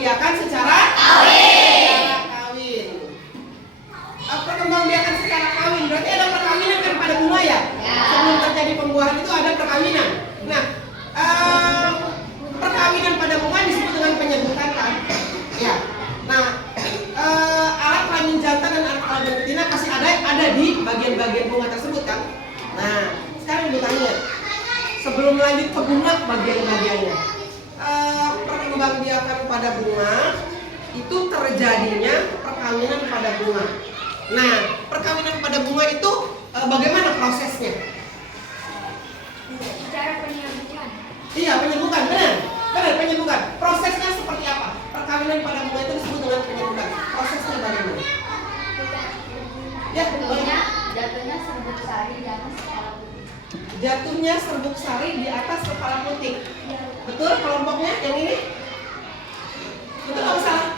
perkembangbiakan secara kawin. Perkembangbiakan secara kawin berarti ada perkawinan kan pada bunga ya? Sebelum terjadi pembuahan itu ada perkawinan. Nah, perkawinan pada bunga disebut dengan penyebutan kan? Ya. Nah, alat kelamin jantan dan alat kelamin betina pasti ada di bagian-bagian bunga tersebut kan? Nah, sekarang ibu tanya, sebelum lanjut ke bunga bagian-bagiannya, perkembangbiakan pada bunga itu terjadinya perkawinan pada bunga. Nah, perkawinan pada bunga itu bagaimana prosesnya? Cara penyebutan. Iya, penyebukan, benar penyebukan. Prosesnya seperti apa? Perkawinan pada bunga itu disebut dengan penyebukan. Prosesnya bagaimana? Ya, Jatuhnya serbuk sari di atas kepala putih. Jatuhnya serbuk sari di atas kepala putih. Betul kelompoknya yang ini? Betul atau salah?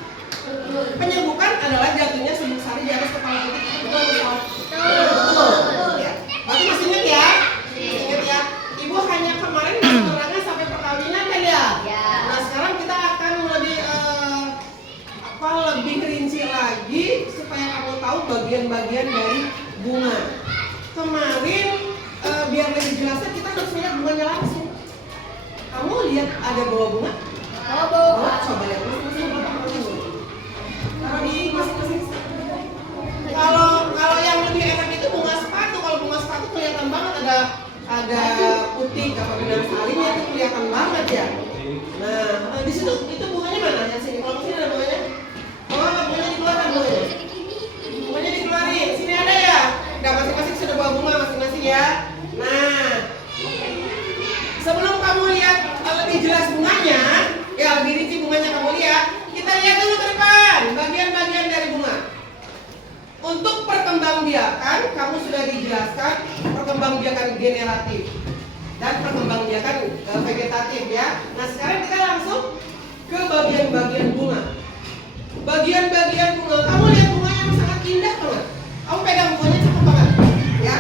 Penyebukan adalah jatuhnya serbuk sari di atas kepala putih. Betul atau salah? Betul. Ya. Berarti masih ingat ya? Ingat ya? Ibu hanya kemarin menerangkan sampai perkawinan kan ya? Nah, sekarang kita akan lebih rinci lagi supaya kamu tahu bagian-bagian dari bunga. Kemarin biar lebih jelasnya kita harus lihat bunganya langsung. Kamu lihat ada bawa bunga? Coba lihat masing-masing. Taruh di masing-masing. Kalau yang lebih enak itu bunga sepatu. Kalau bunga sepatu kelihatan banget ada putih apa benang sarinya itu kelihatan banget ya. Nah, di situ itu bunganya mana? Yang sini. Kalau sini ada bunganya. Oh, bunganya dikeluarkan bunganya. Bunganya dikeluarin. Sini ada ya. Nah, masing-masing sudah bawa bunga masing-masing ya. Nah, sebelum kamu lihat lebih jelas bunganya, ya lebih rinci bunganya kamu lihat, kita lihat dulu ke depan bagian-bagian dari bunga. Untuk perkembangbiakan, kamu sudah dijelaskan perkembangbiakan generatif dan perkembangbiakan vegetatif ya. Nah, sekarang kita langsung ke bagian-bagian bunga. Bagian-bagian bunga, kamu lihat bunganya yang sangat indah banget. Kamu pegang bunganya cakep banget, ya.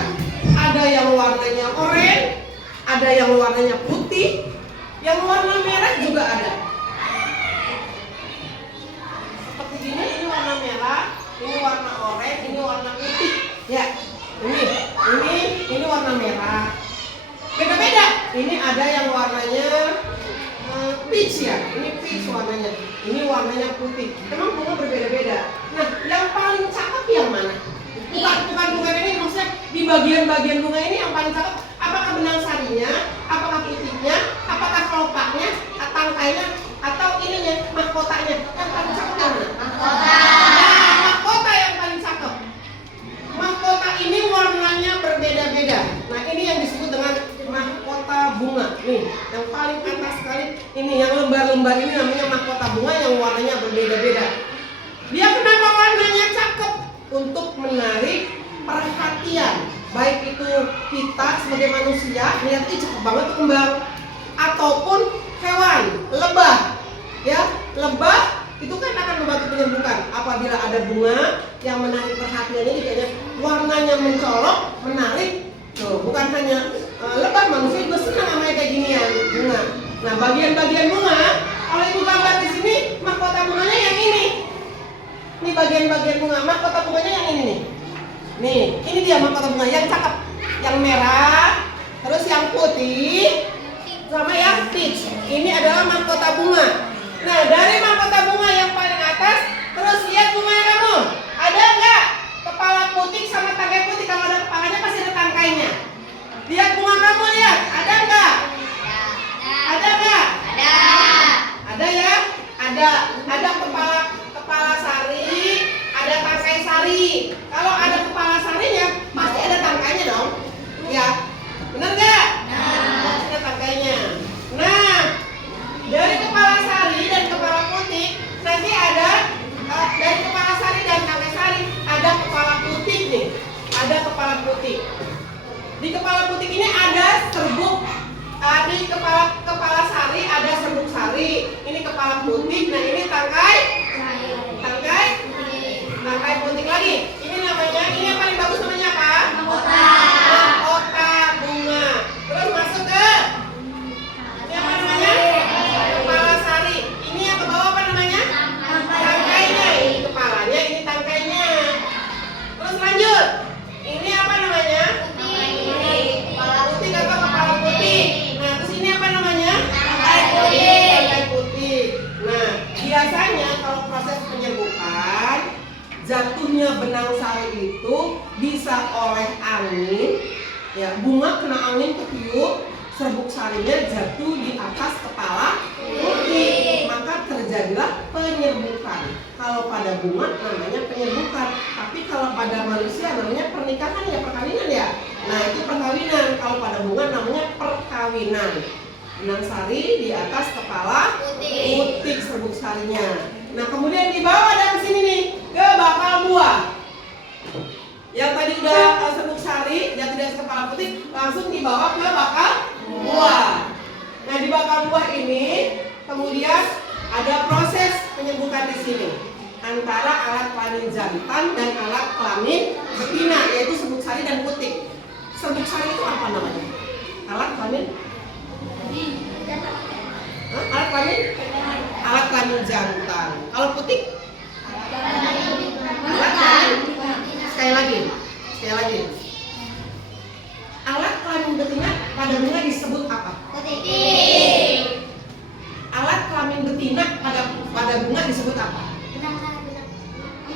Ada yang warnanya oranye, ada yang warnanya putih, yang warna merah juga ada. Seperti ini warna merah, ini warna oranye, ini warna putih. Ya, ini warna merah. Beda-beda. Ini ada yang warnanya peach ya, ini peach warnanya. Ini warnanya putih. Memang bunga berbeda-beda. Nah, yang paling cakep yang mana? Bukan ini maksudnya di bagian-bagian bunga ini yang paling cakep. Apakah benang sarinya, apakah putihnya, apakah kelopaknya, tangkainya, atau ininya, mahkotanya? Yang paling cakep yang mana? Mahkota. Nah, mahkota yang paling cakep. Mahkota ini warnanya berbeda-beda. Nah, ini yang disebut dengan mahkota bunga. Nih, yang paling atas sekali ini, yang lembar-lembar ini namanya mahkota bunga yang warnanya berbeda-beda. Dia kenapa warnanya cakep? Untuk menarik perhatian, baik itu kita sebagai manusia lihat ini cakep banget tuh kembang, ataupun hewan, lebah. Ya, lebah itu kan akan membantu penyembuhan apabila ada bunga yang menarik perhatiannya, jadinya warnanya mencolok, menarik. Tuh, bukan hanya lebah, manusia juga senang namanya kayak ginian bunga. Nah, bagian-bagian bunga, kalau ibu gambar di sini, mahkota bunganya yang ini. Ini bagian-bagian bunga, mahkota bunganya yang ini nih. Nih, ini dia mahkota bunga yang cakep, yang merah, terus yang putih, sama yang peach. Ini adalah mahkota bunga. Nah, dari mahkota bunga yang paling atas, terus lihat bunganya kamu. Ada nggak kepala putih sama tangkai putih? Kalau ada kepalanya pasti ada tangkainya. Lihat bunga kamu, lihat. Ada nggak? Ada nggak? Ada ya? Ada kepala sari, ada tangkai sari. Kalau ada kepala sarinya, pasti ada tangkainya dong. Ya, benar nggak? Pasti ada tangkainya. Nah, dari kepala sari dan kepala putih, nanti ada dari kepala sari dan tangkai sari ada kepala putih nih. Ada kepala putih. Di kepala putih ini ada serbuk. Di kepala sari ada serbuk sari. Ini kepala putih. Nah, ini tangkai putih lagi. Ini namanya, ini yang paling bagus namanya apa? Mahkota bunga. Terus masuk ke ini apa namanya? Kepala sari. Ini yang ke bawah apa namanya? jatuhnya benang sari itu bisa oleh angin, ya bunga kena angin ketiup, serbuk sarinya jatuh di atas kepala putih, maka terjadilah penyerbukan. Kalau pada bunga namanya penyerbukan, tapi kalau pada manusia namanya pernikahan ya, perkawinan ya. Nah itu perkawinan. Kalau pada bunga namanya perkawinan. Benang sari di atas kepala putih serbuk sarinya. Nah kemudian dibawa dari sini nih ke bakal buah. Yang tadi udah serbuk sari jatuh di atas kepala putih, langsung dibawa ke bakal buah. Nah di bakal buah ini kemudian ada proses penyembuhan di sini antara alat kelamin jantan dan alat kelamin betina, yaitu serbuk sari dan putik. Serbuk sari itu apa namanya? Alat kelamin? Alat kelamin? Alat kelamin jantan. Kalau putik? Alat kelamin. Sekali lagi. Alat kelamin betina pada bunga disebut apa? Alat kelamin betina pada bunga disebut apa?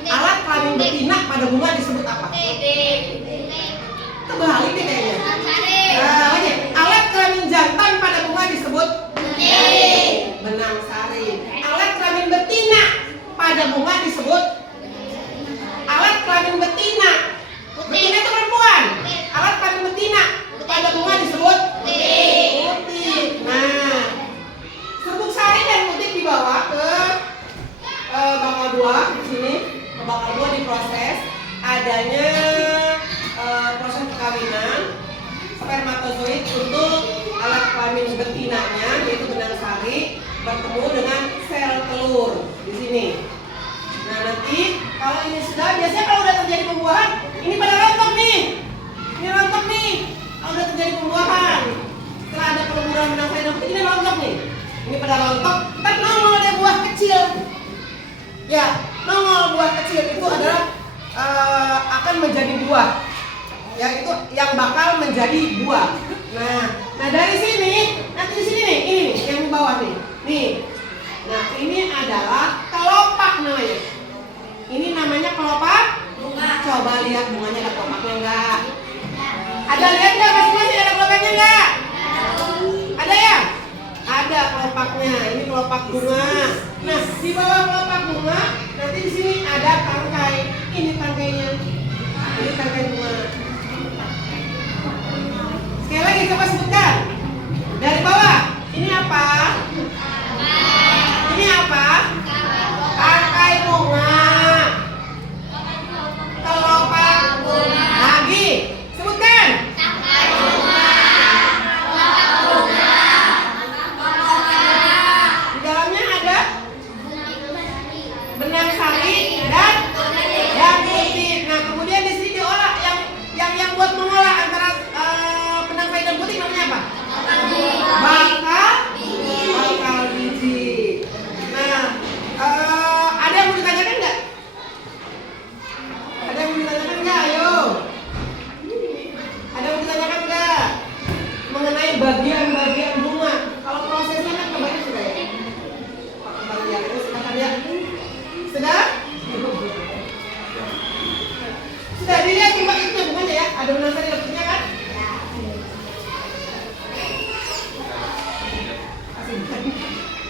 Alat kelamin betina pada bunga disebut apa? Terbalik deh kayaknya. Nah, lagi. Alat kelamin jantan pada bunga disebut benang sari. Alat kelamin betina pada bunga disebut alat kelamin betina. Betina itu perempuan. Alat kelamin betina pada bunga disebut putih. Nah, serbuk sari dan putih dibawa ke bakal buah di sini. Ke bakal buah diproses. Adanya proses perkawinan spermatozoid untuk alat kelamin betinanya, yaitu benang sari, bertemu dengan sel telur di sini. Nah nanti kalau ini sudah, biasanya kalau udah terjadi pembuahan, ini pada rontok nih. Ini rontok nih. Kalau udah terjadi pembuahan, setelah ada peleburan benang sari dan putih, ini rontok nih. Ini pada rontok, kan nongol ada buah kecil. Ya, nongol buah kecil itu adalah akan menjadi buah. Ya itu yang bakal menjadi buah. Nah dari sini, nanti di sini nih, ini nih yang di bawah nih. Nih. Nah ini adalah kelopak namanya. Ini namanya kelopak bunga. Coba lihat bunganya ada kelopaknya enggak? Ada, lihat enggak masing-masing ada kelopaknya enggak? Ada ya? Ada kelopaknya. Ini kelopak bunga. Nah di bawah kelopak bunga nanti di sini ada tangkai. Ini tangkainya. Ini tangkai bunga. Sekali lagi coba sebutkan. Dari bawah, ini apa?